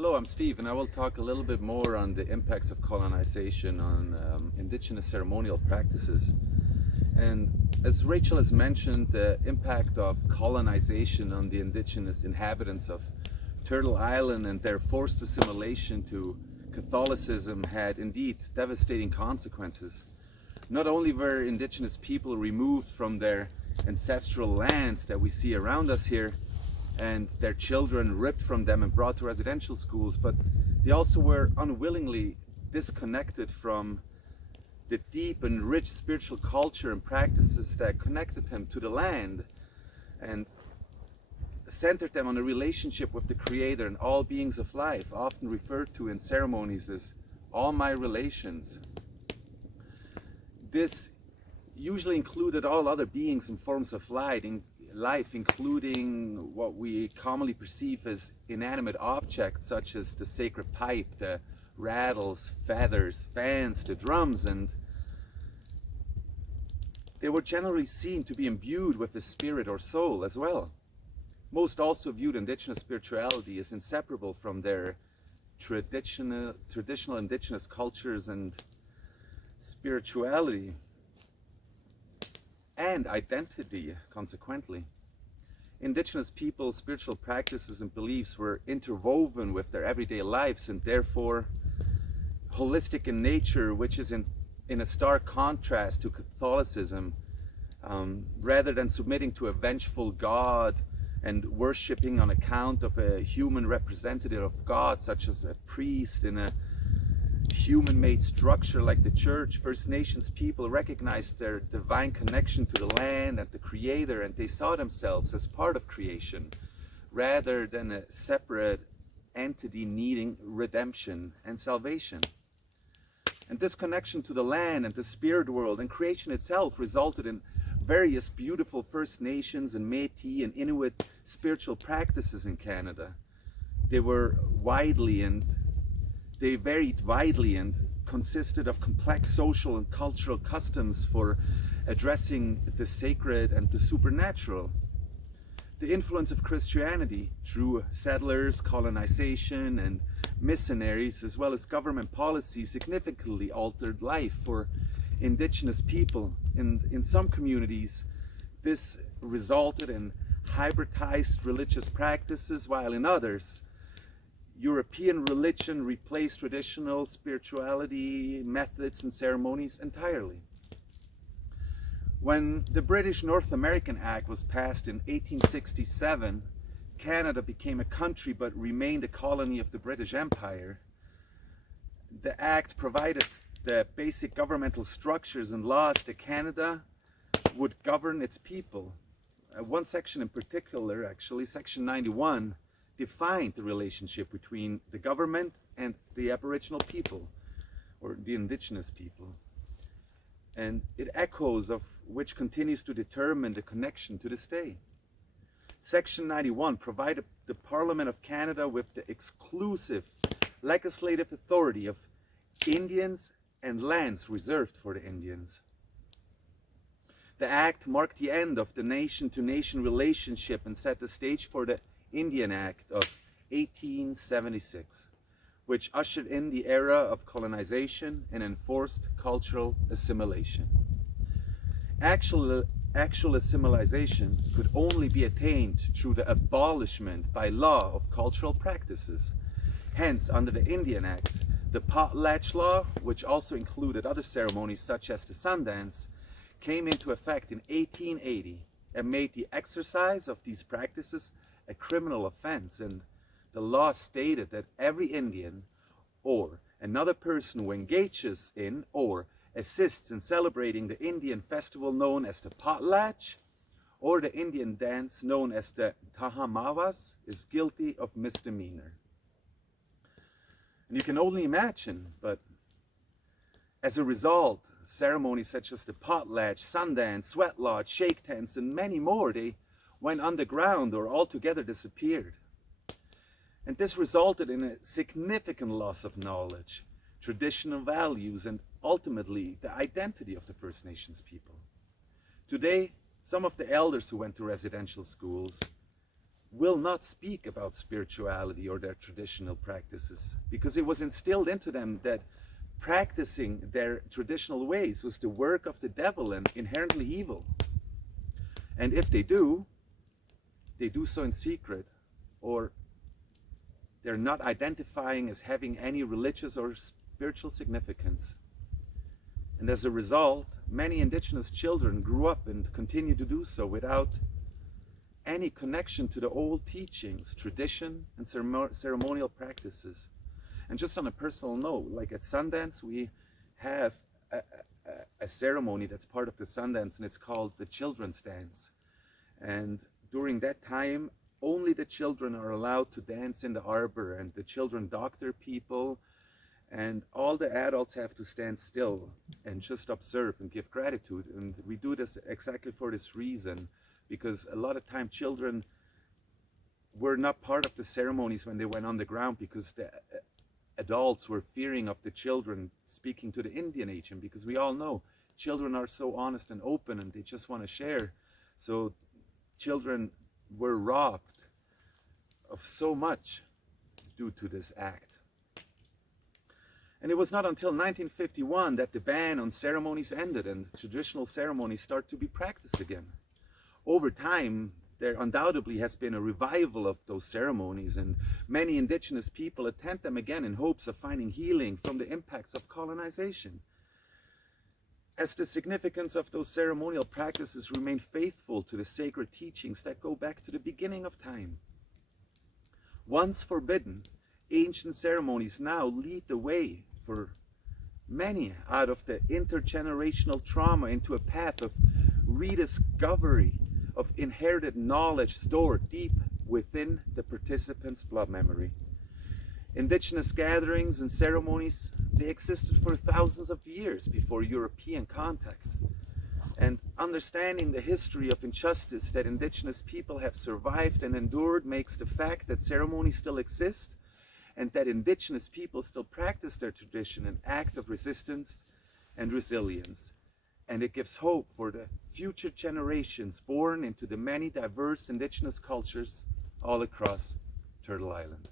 Hello, I'm Steve, and I will talk a little bit more on the impacts of colonization on indigenous ceremonial practices. And as Rachel has mentioned, the impact of colonization on the indigenous inhabitants of Turtle Island and their forced assimilation to Catholicism had indeed devastating consequences. Not only were indigenous people removed from their ancestral lands that we see around us here, and their children ripped from them and brought to residential schools, but they also were unwillingly disconnected from the deep and rich spiritual culture and practices that connected them to the land and centered them on a relationship with the Creator and all beings of life, often referred to in ceremonies as all my relations. This usually included all other beings and forms of life, including what we commonly perceive as inanimate objects such as the sacred pipe, the rattles, feathers, fans, the drums, and they were generally seen to be imbued with a spirit or soul as well. Most also viewed indigenous spirituality as inseparable from their traditional indigenous cultures and spirituality and identity, consequently. Indigenous people's spiritual practices and beliefs were interwoven with their everyday lives and therefore holistic in nature, which is in a stark contrast to Catholicism. Rather than submitting to a vengeful God and worshipping on account of a human representative of God, such as a priest in a human-made structure like the church, First Nations people recognized their divine connection to the land and the Creator, and they saw themselves as part of creation rather than a separate entity needing redemption and salvation. And this connection to the land and the spirit world and creation itself resulted in various beautiful First Nations and Métis and Inuit spiritual practices in Canada. They varied widely and consisted of complex social and cultural customs for addressing the sacred and the supernatural. The influence of Christianity through settlers, colonization, and missionaries, as well as government policy, significantly altered life for indigenous people. And in some communities, this resulted in hybridized religious practices, while in others, European religion replaced traditional spirituality methods and ceremonies entirely. When the British North American Act was passed in 1867, Canada became a country but remained a colony of the British Empire. The Act provided the basic governmental structures and laws that Canada would govern its people. One section in particular, actually, Section 91, defined the relationship between the government and the Aboriginal people, or the indigenous people. And it echoes of which continues to determine the connection to this day. Section 91 provided the Parliament of Canada with the exclusive legislative authority of Indians and lands reserved for the Indians. The Act marked the end of the nation-to-nation relationship and set the stage for the Indian Act of 1876, which ushered in the era of colonization and enforced cultural assimilation. Actual assimilation could only be attained through the abolishment by law of cultural practices. Hence, under the Indian Act, the potlatch law, which also included other ceremonies such as the Sundance, came into effect in 1880 and made the exercise of these practices a criminal offense, and the law stated that every Indian or another person who engages in or assists in celebrating the Indian festival known as the potlatch or the Indian dance known as the Tahamawas is guilty of misdemeanor. And you can only imagine, but as a result, ceremonies such as the potlatch, Sundance, sweat lodge, shake tents, and many more, they went underground or altogether disappeared. And this resulted in a significant loss of knowledge, traditional values, and ultimately the identity of the First Nations people. Today, some of the elders who went to residential schools will not speak about spirituality or their traditional practices, because it was instilled into them that practicing their traditional ways was the work of the devil and inherently evil. And if they do so in secret, or they're not identifying as having any religious or spiritual significance. And as a result, many indigenous children grew up and continue to do so without any connection to the old teachings, tradition, and ceremonial practices. And just on a personal note, like at Sundance, we have a ceremony that's part of the Sundance, and it's called the Children's Dance. And during that time, only the children are allowed to dance in the arbor, and the children doctor people, and all the adults have to stand still and just observe and give gratitude. And we do this exactly for this reason, because a lot of time children were not part of the ceremonies when they went on the ground, because the adults were fearing of the children speaking to the Indian agent, because we all know children are so honest and open and they just want to share. So children were robbed of so much due to this act. And it was not until 1951 that the ban on ceremonies ended and traditional ceremonies started to be practiced again. Over time, there undoubtedly has been a revival of those ceremonies, and many indigenous people attend them again in hopes of finding healing from the impacts of colonization. As the significance of those ceremonial practices remain faithful to the sacred teachings that go back to the beginning of time. Once forbidden, ancient ceremonies now lead the way for many out of the intergenerational trauma into a path of rediscovery of inherited knowledge stored deep within the participants' blood memory. Indigenous gatherings and ceremonies, they existed for thousands of years before European contact. And understanding the history of injustice that indigenous people have survived and endured makes the fact that ceremonies still exist and that indigenous people still practice their tradition an act of resistance and resilience. And it gives hope for the future generations born into the many diverse indigenous cultures all across Turtle Island.